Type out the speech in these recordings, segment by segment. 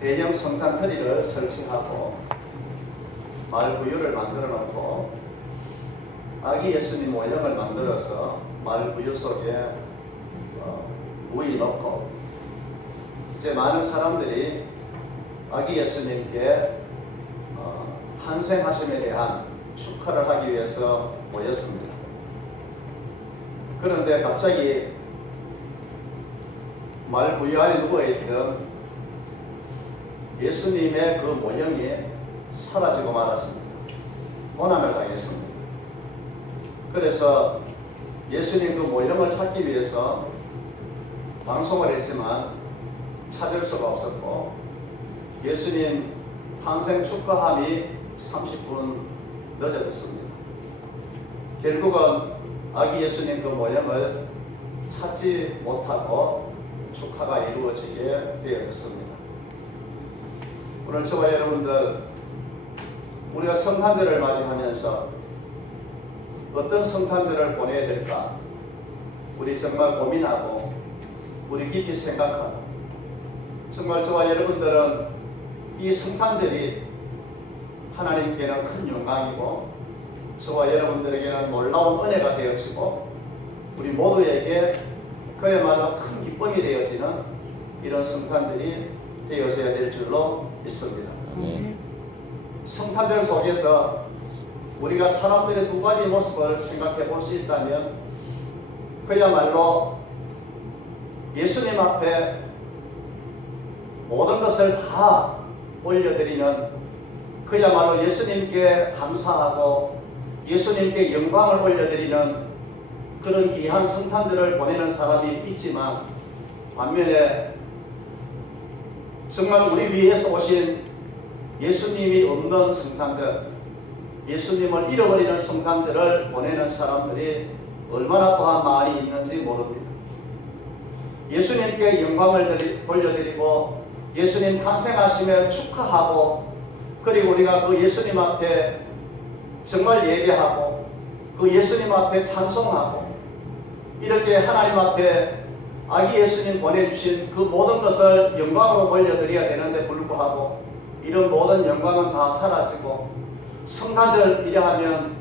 대형 성탄 트리를 설치하고 마을 구유를 만들어 놓고 아기 예수님 모형을 만들어서 마을 구유 속에 무이 넣고 이제 많은 사람들이 아기 예수님께 탄생하심에 대한 축하를 하기 위해서 모였습니다. 그런데 갑자기 마을 구유 안에 누워있던 예수님의 그 모형이 사라지고 말았습니다. 고난을 당했습니다. 그래서 예수님 그 모형을 찾기 위해서 방송을 했지만 찾을 수가 없었고 예수님 탄생 축하함이 30분 늦어졌습니다. 결국은 아기 예수님 그 모형을 찾지 못하고 축하가 이루어지게 되어졌습니다. 오늘 저와 여러분들 우리가 성탄절을 맞이하면서 어떤 성탄절을 보내야 될까 우리 정말 고민하고 우리 깊이 생각하고 정말 저와 여러분들은 이 성탄절이 하나님께는 큰 영광이고 저와 여러분들에게는 놀라운 은혜가 되어지고 우리 모두에게 그야말로 큰 기쁨이 되어지는 이런 성탄절이 되어져야 될 줄로 믿습니다. 성탄절 속에서 우리가 사람들의 두 가지 모습을 생각해 볼 수 있다면 그야말로 예수님 앞에 모든 것을 다 올려드리는 그야말로 예수님께 감사하고 예수님께 영광을 올려드리는 그런 귀한 성탄절을 보내는 사람이 있지만 반면에 정말 우리 위해서 오신 예수님이 없는 성탄절, 예수님을 잃어버리는 성탄절을 보내는 사람들이 얼마나 또한 많이 있는지 모릅니다. 예수님께 영광을 돌려드리고 예수님 탄생하심에 축하하고 그리고 우리가 그 예수님 앞에 정말 예배하고 그 예수님 앞에 찬송하고 이렇게 하나님 앞에 아기 예수님 보내주신 그 모든 것을 영광으로 돌려드려야 되는데 불구하고 이런 모든 영광은 다 사라지고 성탄절이라 하면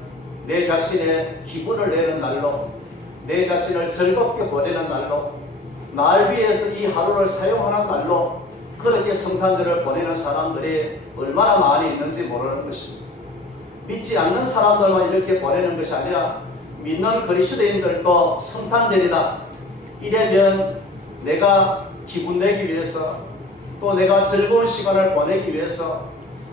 내 자신의 기분을 내는 날로 내 자신을 즐겁게 보내는 날로 날 위해서 이 하루를 사용하는 날로 그렇게 성탄절을 보내는 사람들이 얼마나 많이 있는지 모르는 것입니다. 믿지 않는 사람들만 이렇게 보내는 것이 아니라 믿는 그리스도인들도 성탄절이다 이러면 내가 기분 내기 위해서 또 내가 즐거운 시간을 보내기 위해서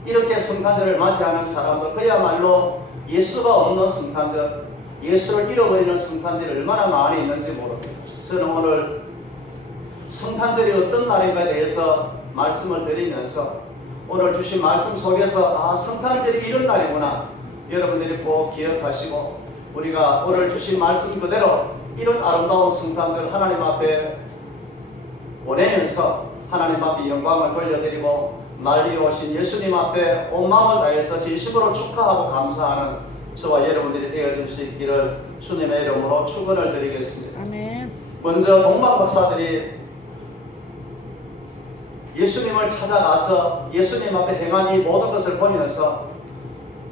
이렇게 성탄절을 맞이하는 사람들 그야말로 예수가 없는 성탄절 예수를 잃어버리는 성탄절이 얼마나 많이 있는지 모릅니다. 저는 오늘 성탄절이 어떤 날인가에 대해서 말씀을 드리면서 오늘 주신 말씀 속에서 성탄절이 이런 날이구나 여러분들이 꼭 기억하시고 우리가 오늘 주신 말씀 그대로 이런 아름다운 성탄절 하나님 앞에 보내면서 하나님 앞에 영광을 돌려드리고 날 위해 오신 예수님 앞에 온 마음을 다해서 진심으로 축하하고 감사하는 저와 여러분들이 되어질 수 있기를 주님의 이름으로 축원을 드리겠습니다. 아멘. 먼저 동방 박사들이 예수님을 찾아가서 예수님 앞에 행한 이 모든 것을 보면서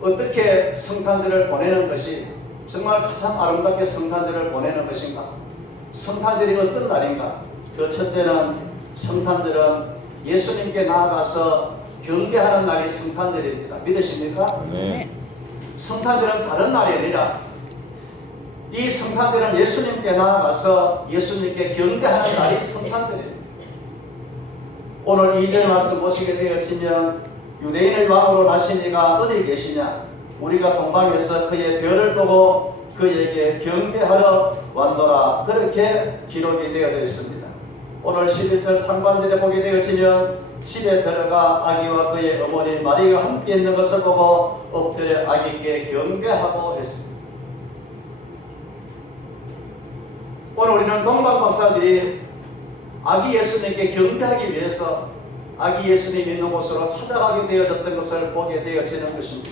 어떻게 성탄절을 보내는 것이 정말 가장 아름답게 성탄절을 보내는 것인가? 성탄절이 어떤 날인가? 그 첫째는 성탄절은 예수님께 나아가서 경배하는 날이 성탄절입니다. 믿으십니까? 네. 성탄절은 다른 날이 아니라 이 성탄절은 예수님께 나아가서 예수님께 경배하는 날이 성탄절입니다. 오늘 2절 말씀 보시게 되어지면 유대인의 왕으로 나신 이가 어디 계시냐? 우리가 동방에서 그의 별을 보고 그에게 경배하러 왔노라. 그렇게 기록이 되어져 있습니다. 오늘 11절 상반절에 보게 되어지면 집에 들어가 아기와 그의 어머니 마리아가 함께 있는 것을 보고 엎드려 아기께 경배하고 했습니다. 오늘 우리는 동방 박사들이 아기 예수님께 경배하기 위해서 아기 예수님 있는 곳으로 찾아가게 되어졌던 것을 보게 되어지는 것입니다.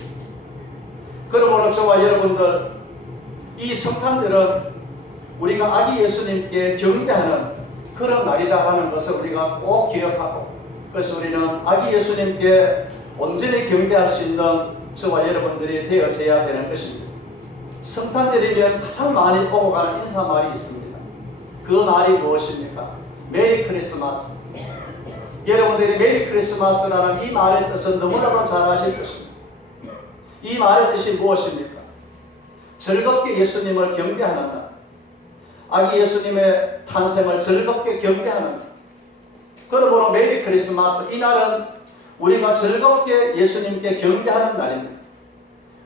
그러므로 저와 여러분들 이 성탄절은 우리가 아기 예수님께 경배하는 그런 날이다 하는 것을 우리가 꼭 기억하고 그래서 우리는 아기 예수님께 온전히 경배할 수 있는 저와 여러분들이 되어져야 되는 것입니다. 성탄절이면 가장 많이 오고 가는 인사말이 있습니다. 그 말이 무엇입니까? 메리 크리스마스. 여러분들이 메리 크리스마스라는 이 말의 뜻은 너무나도 잘 아실 것입니다. 이 말의 뜻이 무엇입니까? 즐겁게 예수님을 경배하는 날, 아기 예수님의 탄생을 즐겁게 경배하는 날. 그러므로 메리 크리스마스, 이날은 우리가 즐겁게 예수님께 경배하는 날입니다.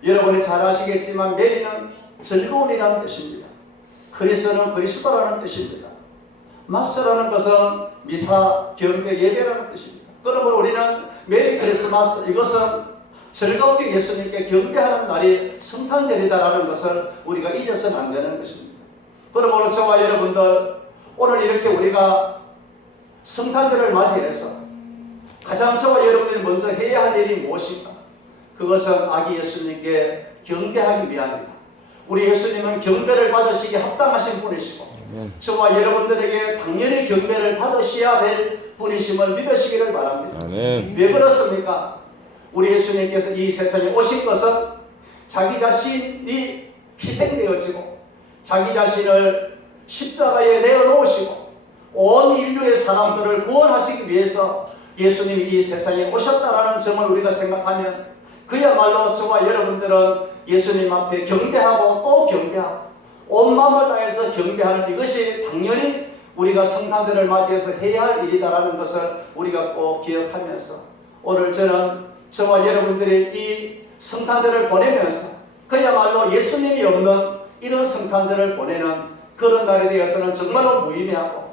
여러분이 잘 아시겠지만 메리는 즐거움이라는 뜻입니다. 크리스는 그리스도라는 뜻입니다. 마스라는 것은 미사, 경배, 예배라는 뜻입니다. 그러므로 우리는 메리 크리스마스, 이것은 즐겁게 예수님께 경배하는 날이 성탄절이다라는 것을 우리가 잊어서는 안 되는 것입니다. 그러므로 저와 여러분들, 오늘 이렇게 우리가 성탄절을 맞이해서 가장 저와 여러분들이 먼저 해야 할 일이 무엇인가? 그것은 아기 예수님께 경배하기 위함입니다. 우리 예수님은 경배를 받으시기에 합당하신 분이시고 저와 여러분들에게 당연히 경배를 받으셔야 될 분이심을 믿으시기를 바랍니다. 왜 그렇습니까? 우리 예수님께서 이 세상에 오신 것은 자기 자신이 희생되어지고 자기 자신을 십자가에 내어놓으시고 온 인류의 사람들을 구원하시기 위해서 예수님이 이 세상에 오셨다라는 점을 우리가 생각하면 그야말로 저와 여러분들은 예수님 앞에 경배하고 또 경배하고 온 마음을 다해서 경배하는 이것이 당연히 우리가 성탄절을 맞이해서 해야 할 일이다라는 것을 우리가 꼭 기억하면서 오늘 저는 저와 여러분들이 이 성탄절을 보내면서 그야말로 예수님이 없는 이런 성탄절을 보내는 그런 날에 대해서는 정말로 무의미하고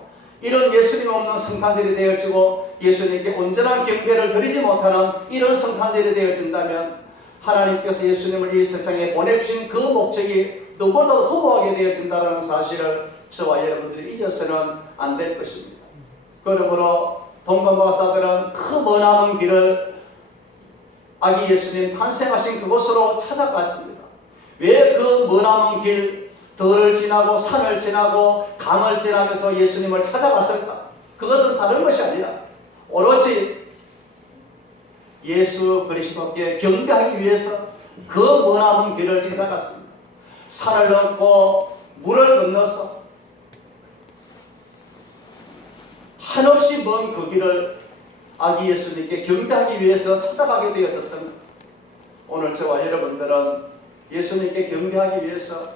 이런 예수님 없는 성탄절이 되어지고 예수님께 온전한 경배를 드리지 못하는 이런 성탄절이 되어진다면 하나님께서 예수님을 이 세상에 보내주신 그 목적이 너무나도 허무하게 되어진다는 사실을 저와 여러분들이 잊어서는 안 될 것입니다. 그러므로 동방박사들은 그 머나먼 길을 아기 예수님 탄생하신 그곳으로 찾아갔습니다. 왜 그 머나먼 길, 들을 지나고 산을 지나고 강을 지나면서 예수님을 찾아갔을까? 그것은 다른 것이 아니라 오로지 예수 그리스도께 경배하기 위해서 그 머나먼 길을 찾아갔습니다. 산을 넘고 물을 건너서 한없이 먼 그 길을 아기 예수님께 경배하기 위해서 찾아가게 되어졌던 오늘 저와 여러분들은 예수님께 경배하기 위해서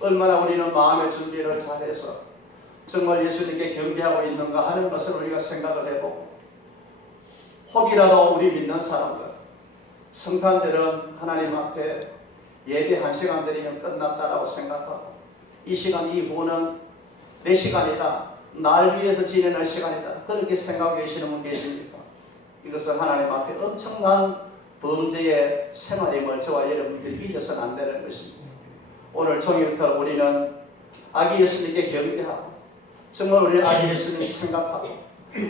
얼마나 우리는 마음의 준비를 잘해서 정말 예수님께 경배하고 있는가 하는 것을 우리가 생각을 해보고 혹이라도 우리 믿는 사람들 성탄절은 하나님 앞에 예배 1시간 드리면 끝났다라고 생각하고 이 시간 이후는 내 시간이다, 날 위해서 지내는 시간이다 그렇게 생각하고 계시는 분 계십니까? 이것은 하나님 앞에 엄청난 범죄의 생활임을 저와 여러분들이 잊어서는 안 되는 것입니다. 오늘 종일부터 우리는 아기 예수님께 경배하고 정말 우리는 아기 예수님 생각하고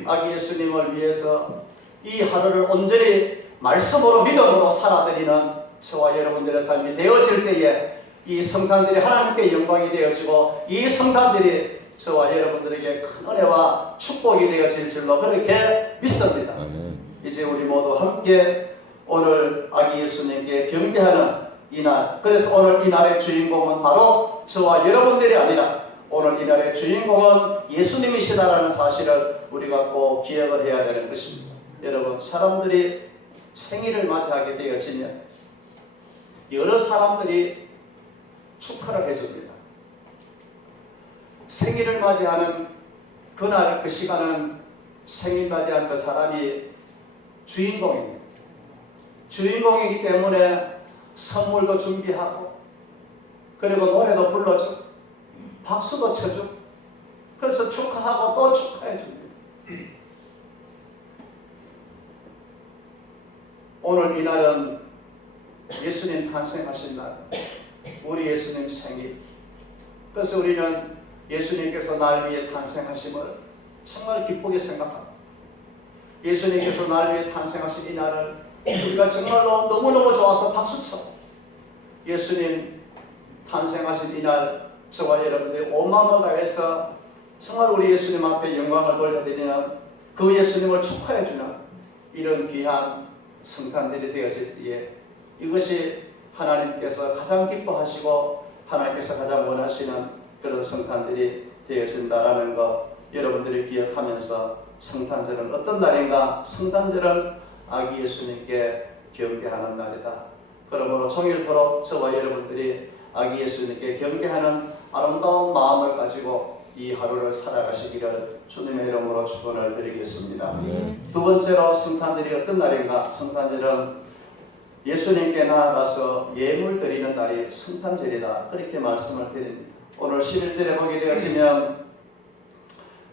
아기 예수님을 위해서 이 하루를 온전히 말씀으로 믿음으로 살아드리는 저와 여러분들의 삶이 되어질 때에 이 성탄절이 하나님께 영광이 되어지고 이 성탄절이 저와 여러분들에게 큰 은혜와 축복이 되어질 줄로 그렇게 믿습니다. 이제 우리 모두 함께 오늘 아기 예수님께 경배하는 이날, 그래서 오늘 이날의 주인공은 바로 저와 여러분들이 아니라 오늘 이날의 주인공은 예수님이시다라는 사실을 우리가 꼭 기억을 해야 되는 것입니다. 여러분, 사람들이 생일을 맞이하게 되어지면 여러 사람들이 축하를 해줍니다. 생일을 맞이하는 그날 그 시간은 생일 맞이한 그 사람이 주인공입니다. 주인공이기 때문에 선물도 준비하고 그리고 노래도 불러주고 박수도 쳐주고 그래서 축하하고 또 축하해줍니다. 오늘 이날은 예수님 탄생하신 날, 우리 예수님 생일. 그래서 우리는 예수님께서 날 위해 탄생하심을 정말 기쁘게 생각합니다. 예수님께서 날 위해 탄생하신 이 날을 우리가 정말로 너무너무 좋아서 박수쳐 예수님 탄생하신 이 날 저와 여러분들이 온 마음을 다해서 정말 우리 예수님 앞에 영광을 돌려드리는 그 예수님을 축하해주는 이런 귀한 성탄절이 되어질 때에 이것이 하나님께서 가장 기뻐하시고 하나님께서 가장 원하시는 그런 성탄절이 되어진다라는 것 여러분들이 기억하면서 성탄절은 어떤 날인가? 성탄절은 아기 예수님께 경배하는 날이다. 그러므로 종일토록 저와 여러분들이 아기 예수님께 경배하는 아름다운 마음을 가지고 이 하루를 살아가시기를 주님의 이름으로 축원을 드리겠습니다. 두 번째로 성탄절이 어떤 날인가? 성탄절은 예수님께 나아가서 예물 드리는 날이 성탄절이다. 그렇게 말씀을 드립니다. 오늘 11절에 보게 되어지면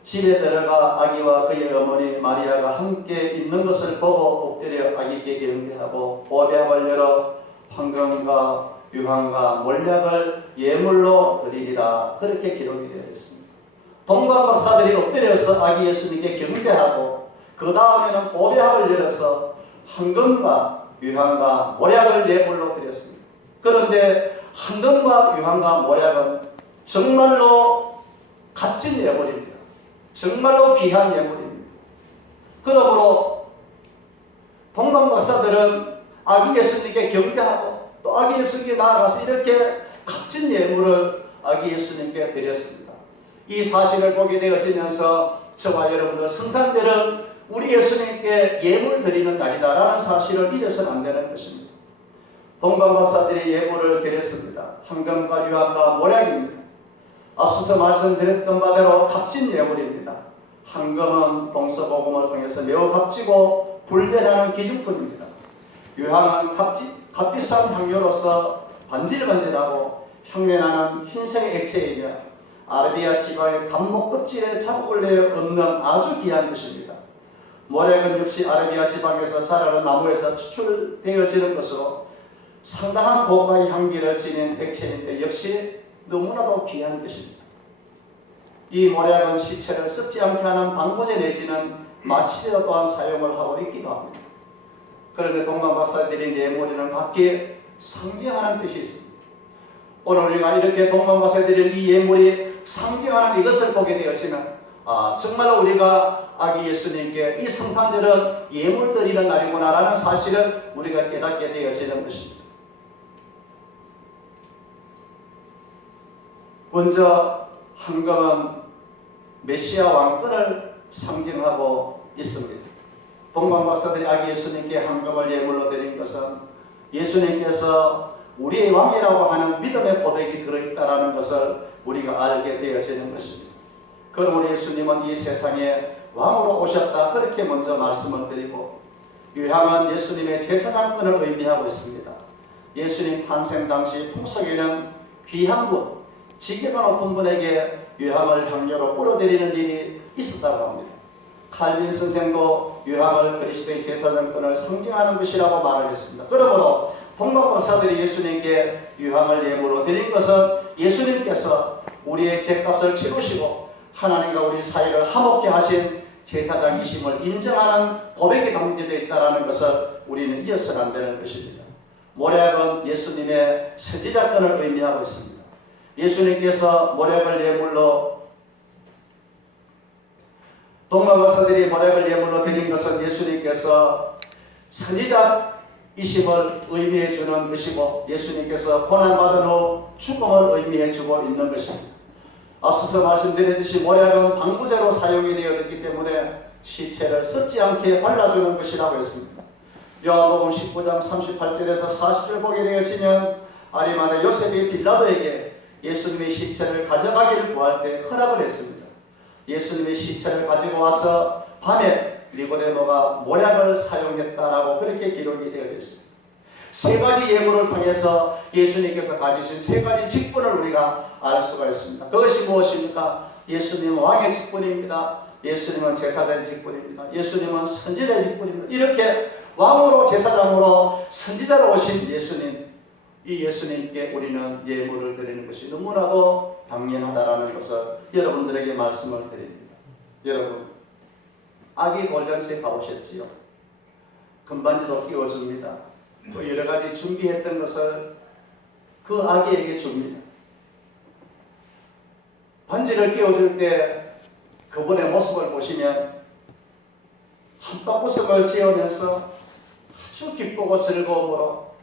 집에 들어가 아기와 그의 어머니 마리아가 함께 있는 것을 보고 엎드려 아기께 경배하고 보배함을 열어 황금과 유황과 몰약을 예물로 드리리라. 그렇게 기록이 되어 있습니다. 동방 박사들이 엎드려서 아기 예수님께 경배하고 그 다음에는 보배함을 열어서 황금과 유황과 몰약을 예물로 드렸습니다. 그런데 황금과 유황과 몰약은 정말로 값진 예물입니다. 정말로 귀한 예물입니다. 그러므로 동방 박사들은 아기 예수님께 경배하고 또 아기 예수님께 나아가서 이렇게 값진 예물을 아기 예수님께 드렸습니다. 이 사실을 보게 되어지면서 저와 여러분들 성탄절은 우리 예수님께 예물 드리는 날이다라는 사실을 잊어서는 안 되는 것입니다. 동방 박사들이 예물을 드렸습니다. 황금과 유황과 몰약입니다. 앞서서 말씀드렸던 바대로 값진 예물입니다. 황금은 동서복음을 통해서 매우 값지고 불변하는 기준품입니다. 유황은 값비싼 향료로서 반질반질하고 향내나는 흰색 액체이며 아라비아 지방의 감목 껍질에 자국을 내어 얻는 아주 귀한 것입니다. 몰약은 역시 아라비아 지방에서 자라는 나무에서 추출되어지는 것으로 상당한 고가의 향기를 지닌 액체인데 역시 너무나도 귀한 것입니다. 이 몰약은 시체를 썩지 않게 하는 방부제 내지는 마취제로 또한 사용을 하고 있기도 합니다. 그런데 동방 박사들이 예물에는 각기 상징하는 뜻이 있습니다. 오늘 우리가 이렇게 동방 박사들이 이 예물이 상징하는 이것을 보게 되었지만 정말 우리가 아기 예수님께 이 성탄절은 예물 드리는 날이구나 라는 사실을 우리가 깨닫게 되어지는 것입니다. 먼저 황금은 메시아 왕권을 상징하고 있습니다. 동방 박사들이 아기 예수님께 황금을 예물로 드린 것은 예수님께서 우리의 왕이라고 하는 믿음의 고백이 들어있다는 것을 우리가 알게 되어지는 것입니다. 그러므로 예수님은 이 세상에 왕으로 오셨다 그렇게 먼저 말씀을 드리고 유향은 예수님의 제사장권을 의미하고 있습니다. 예수님 탄생 당시 풍속에는 귀한 분, 지게가 높은 분에게 유향을 향료로 뿌려드리는 일이 있었다고 합니다. 칼빈 선생도 유향을 그리스도의 제사장권을 상징하는 것이라고 말을 했습니다. 그러므로 동방 박사들이 예수님께 유향을 예물로 드린 것은 예수님께서 우리의 죄값을 치르시고 하나님과 우리 사이를 화목케 하신 제사장이심을 인정하는 고백이 담겨져 있다는 것을 우리는 잊어서는 안 되는 것입니다. 몰약은 예수님의 선지자권을 의미하고 있습니다. 예수님께서 몰약을 예물로 동방 박사들이 몰약을 예물로 드린 것은 예수님께서 선지자이심을 의미해 주는 것이고 예수님께서 고난받은 후 죽음을 의미해 주고 있는 것입니다. 앞서서 말씀드렸듯이 몰약은 방부제로 사용이 되어졌기 때문에 시체를 썩지 않게 발라주는 것이라고 했습니다. 요한복음 19장 38절에서 40절 보게 되어지면 아리마다 요셉이 빌라도에게 예수님의 시체를 가져가기를 구할 때 허락을 했습니다. 예수님의 시체를 가지고 와서 밤에 니고데모가 몰약을 사용했다라고 그렇게 기록이 되어 있습니다. 세 가지 예물을 통해서 예수님께서 가지신 세 가지 직분을 우리가 알 수가 있습니다. 그것이 무엇입니까? 예수님은 왕의 직분입니다. 예수님은 제사장의 직분입니다. 예수님은 선지자의 직분입니다. 이렇게 왕으로 제사장으로 선지자로 오신 예수님, 이 예수님께 우리는 예물을 드리는 것이 너무나도 당연하다라는 것을 여러분들에게 말씀을 드립니다. 여러분, 아기 돌잔치에 가보셨지요? 금반지도 끼워줍니다. 또 여러 가지 준비했던 것을 그 아기에게 줍니다. 반지를 끼워줄 때 그분의 모습을 보시면 한바구음을 지으면서 아주 기쁘고 즐거움으로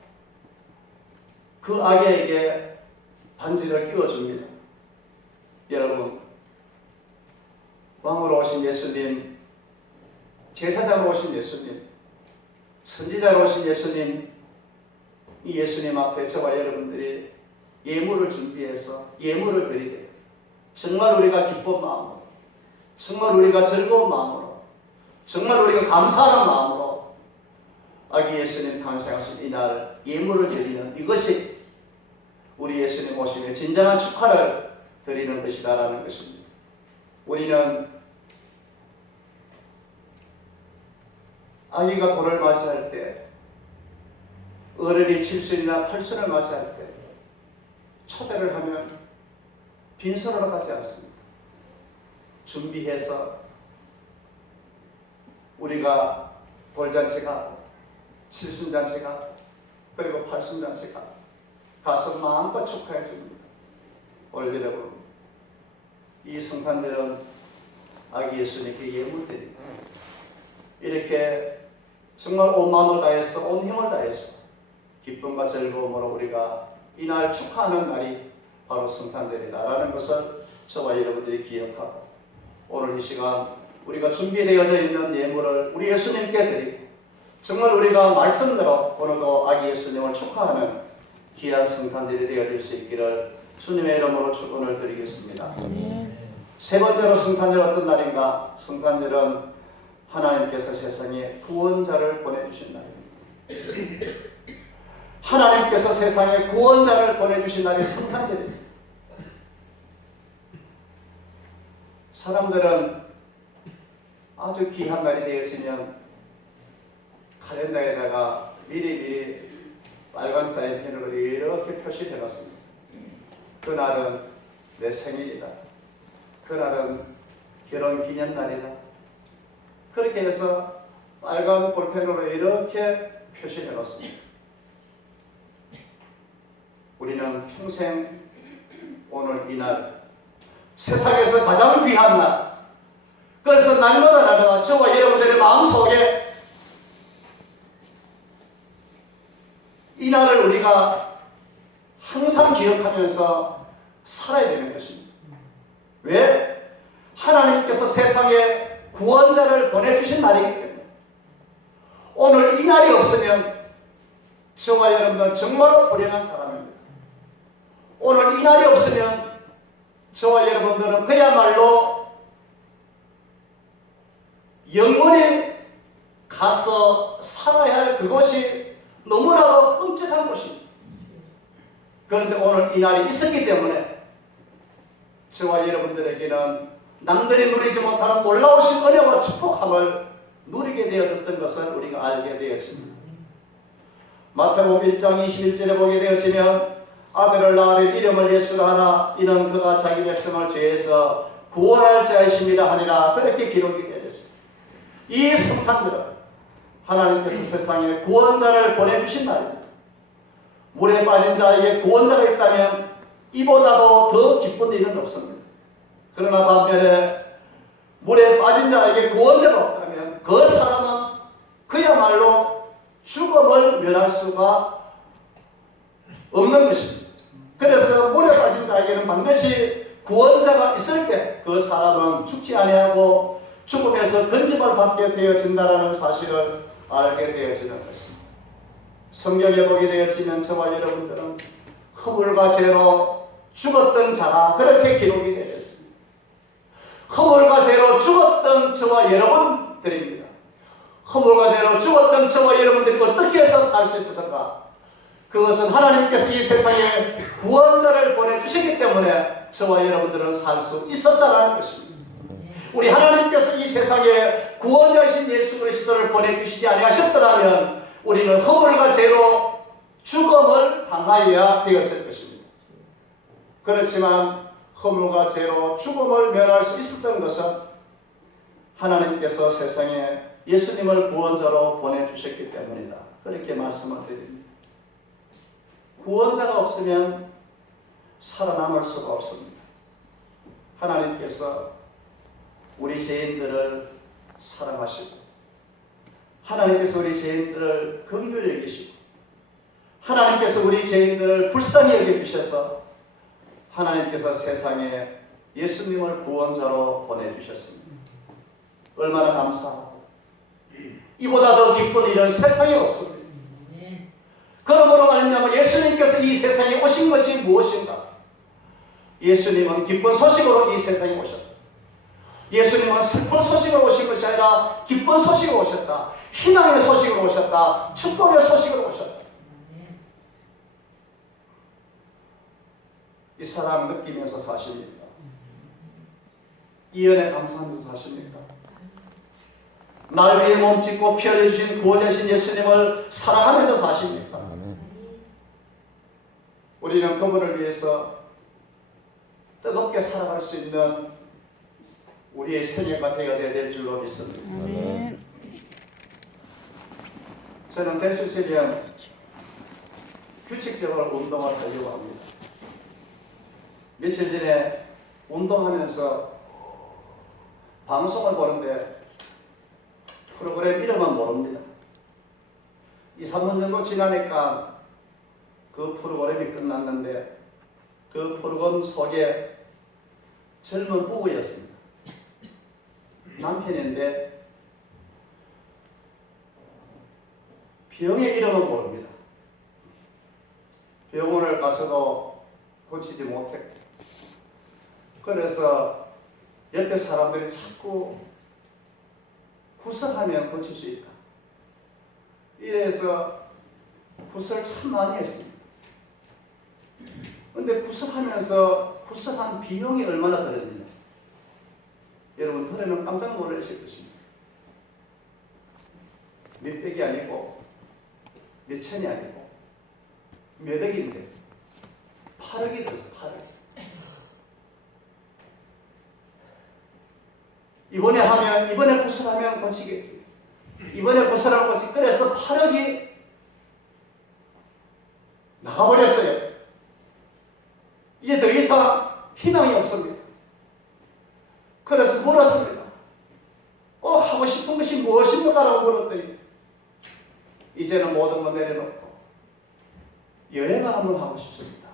그 아기에게 반지를 끼워줍니다. 여러분, 왕으로 오신 예수님, 제사장으로 오신 예수님, 선지자로 오신 예수님, 이 예수님 앞에 저와 여러분들이 예물을 준비해서 예물을 드리되 정말 우리가 기쁜 마음으로, 정말 우리가 즐거운 마음으로, 정말 우리가 감사하는 마음으로 아기 예수님 탄생하신 이날 예물을 드리는 이것이 우리 예수님 오심의 진정한 축하를 드리는 것이다라는 것입니다. 우리는 아기가 돌을 맞이할 때, 어른이 7순이나 8순을 맞이할 때 초대를 하면 빈손으로 가지 않습니다. 준비해서 우리가 돌잔치가, 7순잔치가, 그리고 8순잔치가 가서 마음껏 축하해 줍니다. 오늘 여러분, 이 성탄절은 아기 예수님께 예물드립니다. 이렇게 정말 온 마음을 다해서, 온 힘을 다해서 기쁨과 즐거움으로 우리가 이날 축하하는 날이 바로 성탄절이다라는 것을 저와 여러분들이 기억하고, 오늘 이 시간 우리가 준비되어져 있는 예물을 우리 예수님께 드리고, 정말 우리가 말씀대로 오늘도 아기 예수님을 축하하는 귀한 성탄절이 되어질 수 있기를 주님의 이름으로 축원을 드리겠습니다. 세 번째로 성탄절 어떤 날인가? 성탄절은 하나님께서 세상에 구원자를 보내주신 날입니다. 하나님께서 세상에 구원자를 보내주신 날이 성탄절입니다. 사람들은 아주 귀한 날이 되어지면 칼렌더에다가 미리 빨간 사인펜으로 이렇게 표시해 놨습니다. 그날은 내 생일이다. 그날은 결혼 기념날이다. 그렇게 해서 빨간 볼펜으로 이렇게 표시해 놨습니다. 우리는 평생 오늘 이날, 세상에서 가장 귀한 날, 그래서 날마다 저와 여러분들의 마음속에 이 날을 우리가 항상 기억하면서 살아야 되는 것입니다. 왜? 하나님께서 세상에 구원자를 보내주신 날이기 때문에. 오늘 이 날이 없으면 저와 여러분은 정말로 불행한 사람입니다. 오늘 이 날이 없으면 저와 여러분들은 그야말로 영원히 가서 살아야 할 그곳이 너무나도 끔찍한 곳입니다. 그런데 오늘 이 날이 있었기 때문에 저와 여러분들에게는 남들이 누리지 못하는 놀라우신 은혜와 축복함을 누리게 되어졌던 것을 우리가 알게 되었습니다. 마태복음 1장 21절에 보게 되어지면 아들을 낳으리 이름을 예수라 하나 이는 그가 자기 백성을 죄에서 구원할 자이십니다 하니라. 그렇게 기록이 되었습니다. 이 성탄절은 하나님께서 세상에 구원자를 보내주신 날입니다. 물에 빠진 자에게 구원자가 있다면 이보다도 더 기쁜 일은 없습니다. 그러나 반면에 물에 빠진 자에게 구원자가 없다면 그 사람은 그야말로 죽음을 면할 수가 없는 것입니다. 그래서 물에 빠진 자에게는 반드시 구원자가 있을 때 그 사람은 죽지 아니하고 죽음에서 건짐을 받게 되어진다는 사실을 알게 되어지는 것입니다. 성경에 보게 되어지면 저와 여러분들은 허물과 죄로 죽었던 자라 그렇게 기록이 되어 있습니다. 허물과 죄로 죽었던 저와 여러분들입니다. 허물과 죄로 죽었던 저와 여러분들이 어떻게 해서 살 수 있었을까? 그것은 하나님께서 이 세상에 구원자를 보내주시기 때문에 저와 여러분들은 살 수 있었다는 것입니다. 우리 하나님께서 이 세상에 구원자이신 예수 그리스도를 보내주시지 아니하셨더라면 우리는 허물과 죄로 죽음을 당하여야 되었을 것입니다. 그렇지만 허물과 죄로 죽음을 면할 수 있었던 것은 하나님께서 세상에 예수님을 구원자로 보내주셨기 때문이다. 그렇게 말씀을 드립니다. 구원자가 없으면 살아남을 수가 없습니다. 하나님께서 우리 죄인들을 사랑하시고 하나님께서 우리 죄인들을 긍휼히 여기시고 하나님께서 우리 죄인들을 불쌍히 여겨주셔서 하나님께서 세상에 예수님을 구원자로 보내주셨습니다. 얼마나 감사하고 이보다 더 기쁜 일은 세상에 없습니다. 그러므로 말미암아 예수님께서 이 세상에 오신 것이 무엇인가? 예수님은 기쁜 소식으로 이 세상에 오셨다. 예수님은 슬픈 소식으로 오신 것이 아니라 기쁜 소식으로 오셨다. 희망의 소식으로 오셨다. 축복의 소식으로 오셨다. 이 사랑 느끼면서 사십니까? 이 은혜 감사하면서 사십니까? 날 위해 몸짓고 피 흘려주신 구원자신 예수님을 사랑하면서 사십니까? 우리는 그분을 위해서 뜨겁게 살아갈 수 있는 우리의 생애가 되어야 될 줄로 믿습니다. 저는 될 수 있으면 규칙적으로 운동을 하려고 합니다. 며칠 전에 운동하면서 방송을 보는데 프로그램 이름은 모릅니다. 2, 3년 정도 지나니까 그 프로그램이 끝났는데 그 프로그램 속에 젊은 부부였습니다. 남편인데 병의 이름은 모릅니다. 병원을 가서도 고치지 못했고 그래서 옆에 사람들이 자꾸 구설하면 고칠 수 있다. 이래서 구설 참 많이 했습니다. 그런데 구설하면서 구설한 비용이 얼마나 들었느냐. 여러분 들으면 깜짝 놀라실 것입니다. 몇백이 아니고 몇천이 아니고 몇 억인데 8억이 들어서 8억. 이번에 구설하면 고치겠지. 이번에 구설하면 고치겠지. 그래서 8억이 나가버렸어요. 이제 더 이상 희망이 없습니다. 그래서 물었습니다. 꼭 하고 싶은 것이 무엇입니까? 라고 물었더니 이제는 모든 걸 내려놓고 여행을 한번 하고 싶습니다.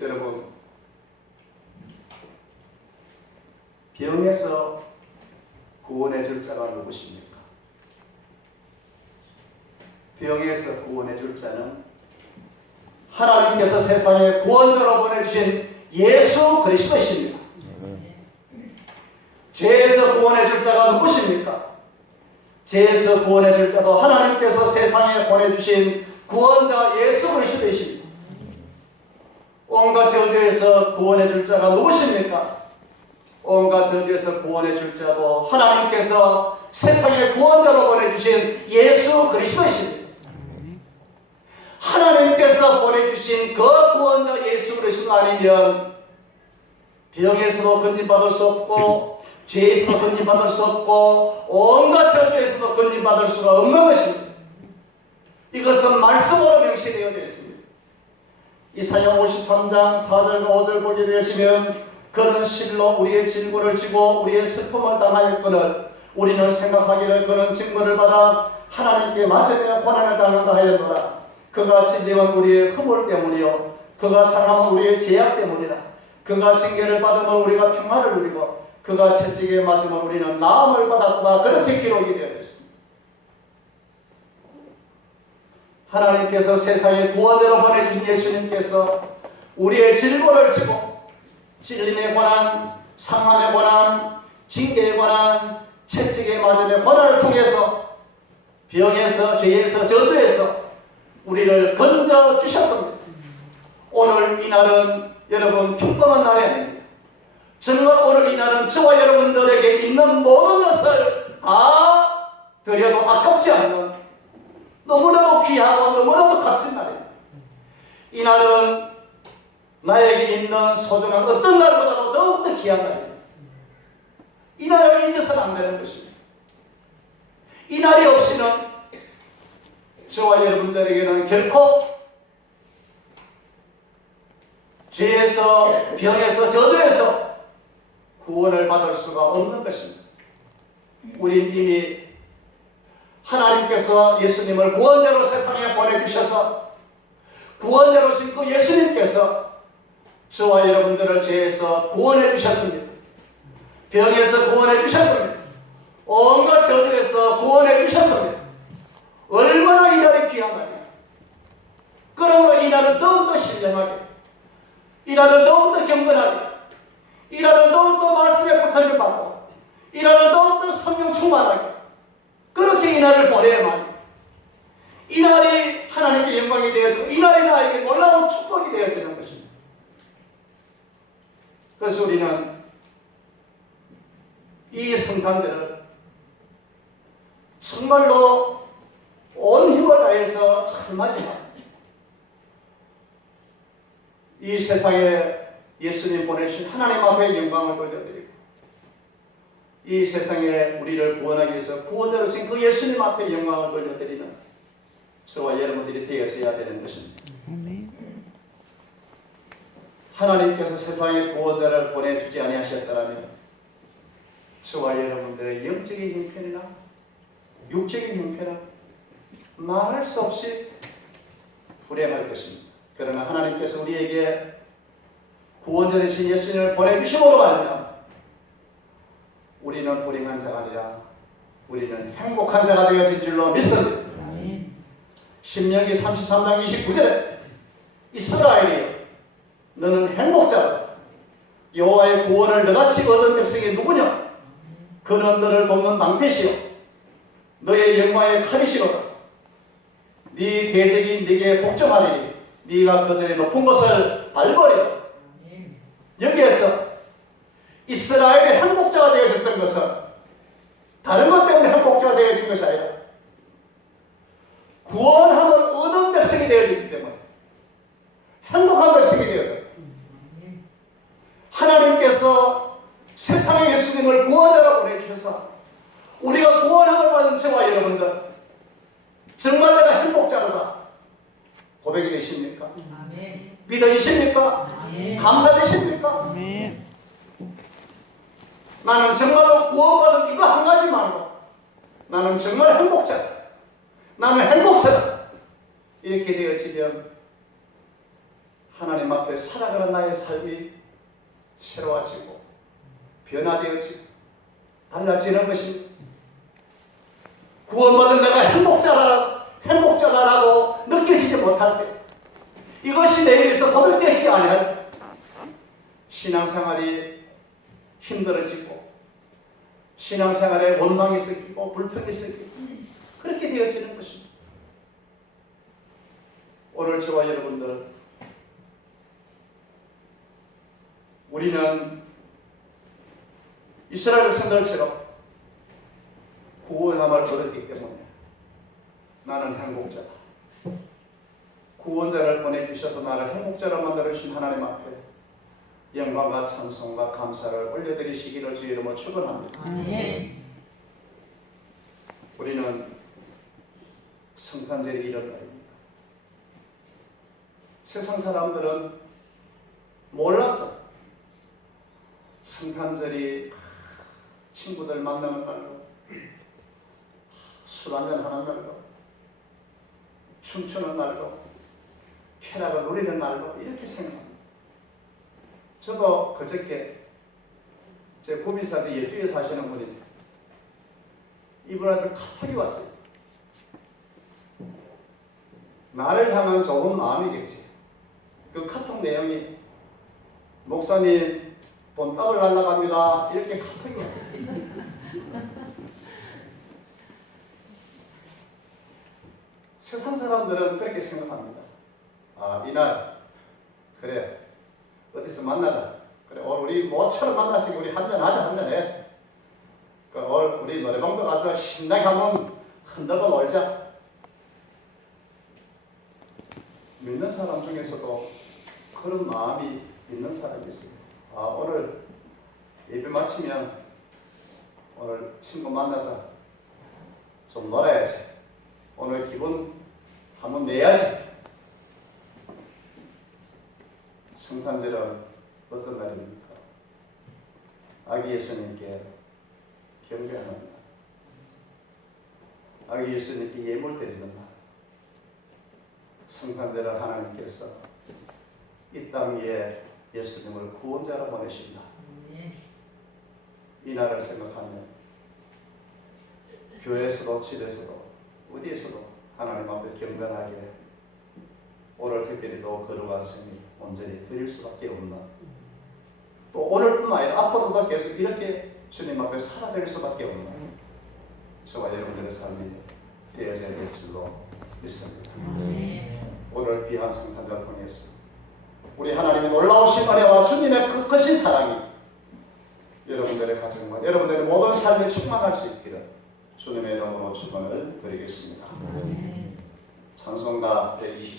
여러분 병에서 구원해 줄 자가 누구십니까? 병에서 구원해 줄 자는 하나님께서 세상에 구원자로 보내주신 예수 그리스도이십니다. 죄에서 구원해 줄 자가 누구십니까? 죄에서 구원해 줄 자도 하나님께서 세상에 보내주신 구원자 예수 그리스도이십니다. 온갖 저주에서 구원해 줄 자가 누구십니까? 온갖 저주에서 구원해 줄 자도 하나님께서 세상에 구원자로 보내주신 예수 그리스도이십니다. 하나님께서 보내주신 그 구원자 예수 그리스도 아니면 병에서도 건진받을 수 없고 죄에서도 건진받을 수 없고 온갖 저주에서도 건진받을 수가 없는 것입니다. 이것은 말씀으로 명시되어 있습니다. 이사야 53장 4절과 5절 보게 되시면 그는 실로 우리의 질고를 지고 우리의 슬픔을 당하였거늘 우리는 생각하기를 그는 징벌을 받아 하나님께 맞으며 고난을 당한다 하였노라. 그가 찔림은 우리의 허물 때문이요 그가 상함은 우리의 죄악 때문이라. 그가 징계를 받으면 우리가 평화를 누리고 그가 채찍에 맞으면 우리는 나음을 받았다. 그렇게 기록이 되어 있습니다. 하나님께서 세상에 구원자로 보내주신 예수님께서 우리의 질고를 지고 찔림에 관한 상함에 관한 징계에 관한 채찍에 맞음의 고난을 통해서 병에서 죄에서 저주에서 우리를 건져 주셨습니다. 오늘 이 날은 여러분 평범한 날이 아닙니다. 정말 오늘 이 날은 저와 여러분들에게 있는 모든 것을 다 드려도 아깝지 않는 너무나도 귀하고 너무나도 값진 날입니다. 이 날은 나에게 있는 소중한 어떤 날보다도 더욱더 귀한 날입니다. 이 날을 잊어서는 안 되는 것입니다. 이 날이 없이는 저와 여러분들에게는 결코 죄에서 병에서 저주에서 구원을 받을 수가 없는 것입니다. 우린 이미 하나님께서 예수님을 구원자로 세상에 보내주셔서 구원자로신 그 예수님께서 저와 여러분들을 죄에서 구원해 주셨습니다. 병에서 구원해 주셨습니다. 온갖 저주에서 구원해 주셨습니다. 얼마나 이 날이 귀한 날이야. 그러므로 이 날은 더욱더 신령하게, 이 날은 더욱더 경건하게, 이 날은 더욱더 말씀에 붙잡힘 받고, 이 날은 더욱더 성령 충만하게, 그렇게 이 날을 보내야만 이 날이 하나님께 영광이 되어지고 이 날이 나에게 놀라운 축복이 되어지는 것입니다. 그래서 우리는 이 성탄절을 정말로 온 힘을 다해서 잘 맞이하고 이 세상에 예수님 보내신 하나님 앞에 영광을 돌려드리고 이 세상에 우리를 구원하기 위해서 구원자로신 그 예수님 앞에 영광을 돌려드리는 저와 여러분들이 되었어야 되는 것입니다. 하나님께서 세상에 구원자를 보내주지 아니하셨더라면 저와 여러분들의 영적인 형편이나 육적인 형편은 말할 수 없이 불행할 것입니다. 그러나 하나님께서 우리에게 구원자 되신 예수님을 보내주심으로 말미암아 우리는 불행한 자가 아니라 우리는 행복한 자가 되어진 줄로 믿습니다. 신명기 33장 29절에 이스라엘이여 너는 행복자다. 여호와의 구원을 너같이 얻은 백성이 누구냐? 그는 너를 돕는 방패시오 너의 영광의 칼이시로다. 네 대적이 네게 복종하리니 네가 그들의 높은 곳을 밟으리라. 여기에서 이스라엘의 행복자가 되어졌던 것은 다른 것 때문에 행복자가 되어진 것이 아니라 구원함을 얻은 백성이 되어졌기 때문에 행복한 백성이 되어졌다. 하나님께서 세상에 예수님을 구원자로 보내주셔서 우리가 구원함을 받은 저와 여러분들 정말 내가 행복자로다 고백이 되십니까? 믿으십니까? 감사되십니까? 나는 정말로 구원받은 이거 한 가지만으로 나는 정말 행복자다. 나는 행복자다. 이렇게 되어지면 하나님 앞에 살아가는 나의 삶이 새로워지고 변화되어지고 달라지는 것입니다. 구원받은 내가 행복자다라고 느껴지지 못할 때 이것이 내 입에서 고백되지 아니할 때 신앙생활이 힘들어지고 신앙생활에 원망이 섞이고 불평이 섞이고 그렇게 되어지는 것입니다. 오늘 저와 여러분들 우리는 이스라엘 백성들처럼 구원함을 얻었기 때문에 나는 행복자다. 구원자를 보내주셔서 나를 행복자로 만들어주신 하나님 앞에 영광과 찬송과 감사를 올려드리시기를 주의 이름으로 축원합니다. 우리는 성탄절이 이런 날입니다. 세상 사람들은 몰라서 성탄절이 친구들 만나는 날로 술 한잔 하는 날로 춤추는 날로 쾌락을 누리는 날로 이렇게 생각합니다. 저도 그저께 제 구비사비 예주에 사시는 분인데 이분한테 카톡이 왔어요. 나를 향한 좋은 마음이겠지. 그 카톡 내용이 목사님 본답을 날라갑니다 이렇게 카톡이 왔어요. 세상 사람들은 그렇게 생각합니다. 아, 이날 그래 어디서 만나자. 그래 오늘 우리 모처럼 만나서 우리 한잔하자. 한잔해. 오늘 우리 노래방도 가서 신나게 한번 흔들어 놀자. 믿는 사람 중에서도 그런 마음이 있는 사람이 있어요. 아, 오늘 예배 마치면 오늘 친구 만나서 좀 놀아야지. 오늘 기분 한번 내야지. 성탄절은 어떤 날입니까? 아기 예수님께 경배하는 날, 아기 예수님께 예물 드리는 날, 성탄절을 하나님께서 이 땅 위에 예수님을 구원자로 보내신다. 이 날을 생각하면 교회에서도 집에서도 어디에서도 하나님 앞에 경건하게 오늘 특별히 또 거룩한 생일 온전히 드릴 수밖에 없는, 또 오늘뿐만 아니라 앞으로도 계속 이렇게 주님 앞에 살아갈 수밖에 없는 저와 여러분들의 삶이 되어져야 될 줄로 믿습니다. 오늘 귀한 성탄절 통해서 우리 하나님의 놀라우신 은혜와 주님의 그 크신 사랑이 여러분들의 가정과 여러분들의 모든 삶에 충만할 수 있기를 주님의 이름으로 축원을 드리겠습니다. 찬송가 124